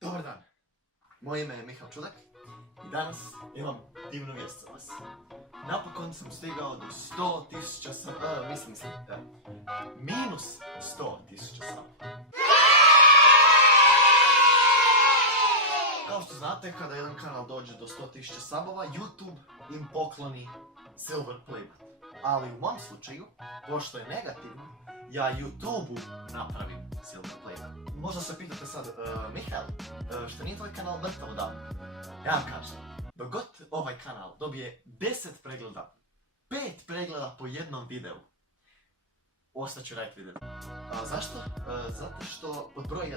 Dobar dan, moje ime je Mihael Čudak i danas imam divnu vijest za vas. Napokon sam stigao do 100.000 minus 100.000 saba. Kao što znate, kada jedan kanal dođe do 100.000 sabova, YouTube im pokloni silver play button. Ali u mom slučaju, pošto je negativno, ja YouTube-u napravim silver play button. Možda se pitate sad, Mihael, što nije tvoj kanal mrtav davno? Ja vam kažem, dok god ovaj kanal dobije 10 pregleda, 5 pregleda po jednom videu, ostaću raditi video. Zašto? Zato što pod broj 1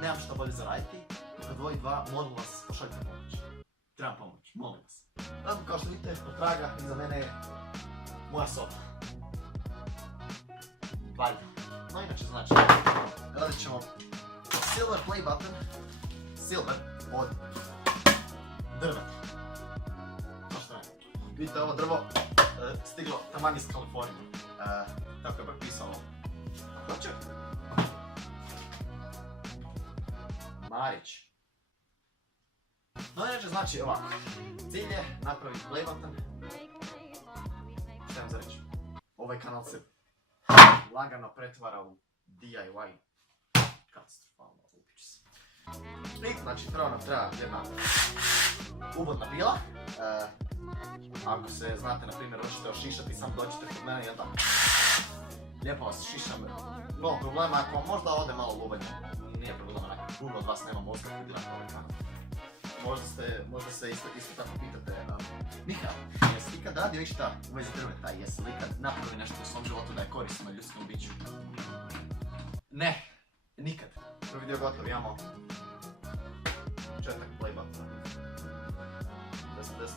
nemam što bolje zaraditi, i pod broj 2 molim vas pošaljite pomoć. Trebam pomoć, molim vas. Kao što vidite, od traga iza mene je moja soba. Valjda. No inače znači, radit ćemo silver play button, silver od drveta. No što ne, vidite ovo drvo stiglo taman iz Kalifornije, tako je prepisalo. Hoće? Marić. No inače znači ovako, cilj je napraviti play button. Šta vam za reći? Ovaj kanal se lagano pretvara u DIY. Katastrofalno, upiću se. I znači prvo nam treba jedna ubodna pila. Ako se znate, na primjer, hoćete ošišati, samo dođite kod mene i onda lijepo vas šišam. No problema, ako vam možda ode malo lubanje, nije problema, nekako puno od vas nema mozga koji dirati ovaj kanal. Možda se isto tako pitate, Mihael, jesi ikad radio išta u vezi drveta? Jesi li ikad napravio nešto u svom životu da je korisno ljudskom biću? Ne, nikad. To video gotov, imamo četak play buttona. 10.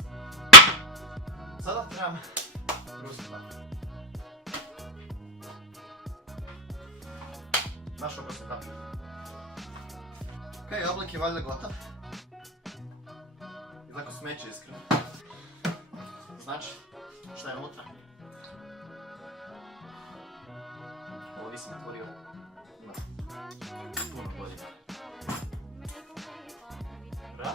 Sada trebam ruski button. Naš obrasni papir. Ok, oblik je valjda gotov. Izgleda ko smeće iskreno. Znači, šta je unutra? Ovo nisam otvorio. Ima puno godina. Bra?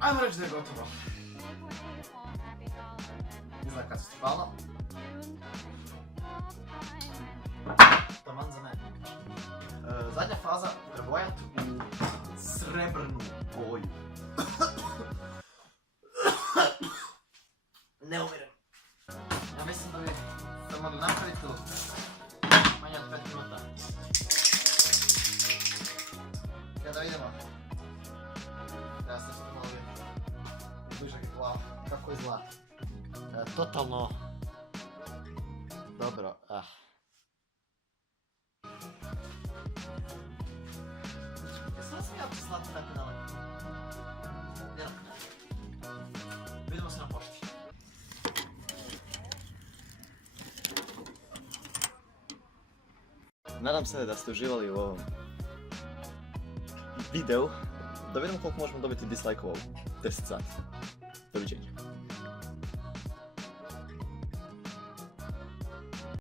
Ajmo reći da je gotovo. Izgleda katastrofalno. Taman za mene. Zadnja faza, prebojati u srebrnu boju. Ne umiram. Ja mislim da bi to mogli napraviti u manje od 5 minuta. Kada vidimo. Ja sam što malo vidjeti. Bližak je plava. Kako izgleda? Totalno dobro. Jesam sam ja poslati tako daleko? Vjerojatno ne. Vidimo se na pošti. Nadam se da ste uživali u ovom videu. Da vidimo koliko možemo dobiti dislike-ova u 10 sati. Doviđenja.